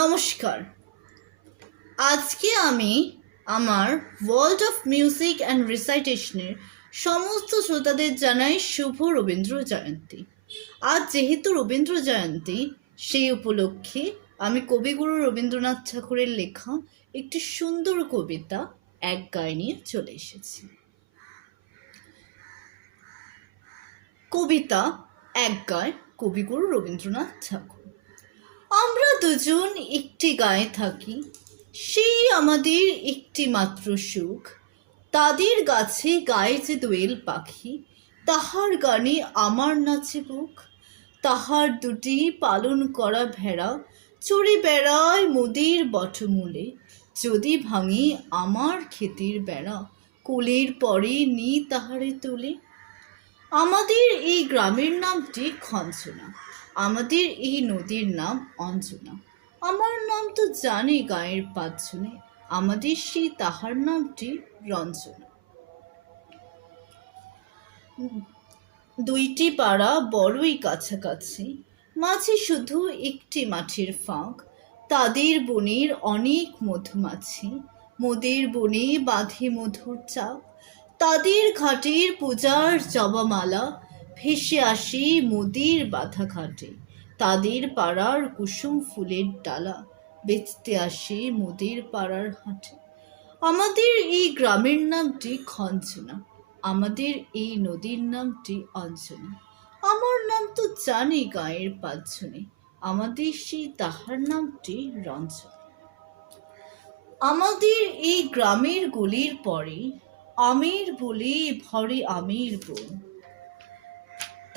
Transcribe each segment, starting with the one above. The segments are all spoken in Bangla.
নমস্কার। আজকে আমি আমার ওয়ার্ল্ড অফ মিউজিক অ্যান্ড রিসাইটেশনের সমস্ত শ্রোতাদের জানাই শুভ রবীন্দ্র জয়ন্তী। আজ যেহেতু রবীন্দ্র জয়ন্তী, সেই উপলক্ষে আমি কবিগুরু রবীন্দ্রনাথ ঠাকুরের লেখা একটি সুন্দর কবিতা এক গায়ে নিয়ে চলে এসেছি। কবিতা এক গায়, কবিগুরু রবীন্দ্রনাথ ঠাকুর। আমরা দুজন একটি গায়ে থাকি, সেই আমাদের একটি মাত্র সুখ। তাদের গাছে গায়ে যে দোয়েল পাখি, তাহার গানে আমার নাচে বুক। তাহার দুটি পালন করা ভেড়া চড়ে বেড়ায় মোদের বটমূলে। যদি ভাঙি আমার ক্ষেতের বেড়া, কোলের পরে নি তাহারে তোলে। আমাদের এই গ্রামের নামটি খঞ্চনা, আমাদের এই নদীর নাম অঞ্জনা। আমার নাম তো জানে গায়ের পাঁচজনে, আমাদের সেই তাহার নামটি রঞ্জনা। দুইটি পাড়া বড়ই কাছাকাছি, মাঝে শুধু একটি মাঠের ফাঁক। তাদের বনের অনেক মধুমাছি, মোদের বনে বাঁধে মধুর চাক। তাদের ঘাটের পূজার জবামালা ভেসে আসে মোদের বাঁধা ঘাটে। তাদের পাড়ার কুসুম ফুলের ডালা বেচতে আসে মোদের পাড়ার হাটে। আমাদের এই গ্রামের নামটি খঞ্চনা, আমাদের এই নদীর নামটি অঞ্জনা। আমার নাম তো জানি গায়ের পাঁচজনে, আমাদের সেই তাহার নামটি রঞ্জনা। আমাদের এই গ্রামের গলির পরে আমের বলে ভরে আমের বন।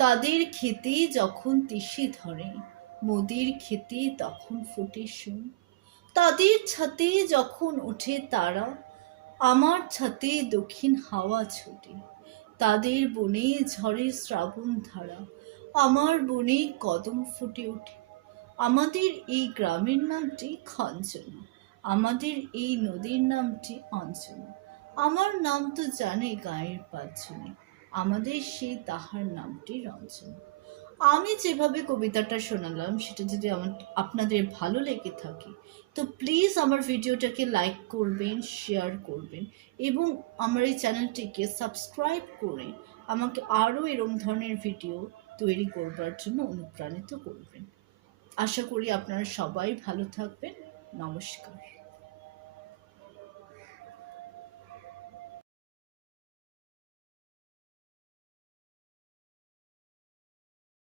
তাদের খেতে যখন তিসি ধরে, মোদের খেতে তখন ফোটে সোন। তাদের ছাতে যখন ওঠে তারা, আমার ছাতে দক্ষিণ হাওয়া ছোটে। তাদের বনে ঝরে শ্রাবণ ধারা, আমার বনে কদম ফুটে ওঠে। আমাদের এই গ্রামের নামটি খঞ্চনা, আমাদের এই নদীর নামটি অঞ্জনা। আমার নাম তো জানে গায়ের পাঁচজনে, আমাদের সেই তাহার নামটি রঞ্জনা। আমি যেভাবে কবিতাটা শোনালাম, সেটা যদি আপনাদের ভালো লেগে থাকে তো প্লিজ আমার ভিডিওটাকে লাইক করবেন, শেয়ার করবেন এবং আমার এই চ্যানেলটিকে সাবস্ক্রাইব করে আমাকে আরও এরকম ধরনের ভিডিও তৈরি করবার জন্য অনুপ্রাণিত করবেন। আশা করি আপনারা সবাই ভালো থাকবেন। নমস্কার।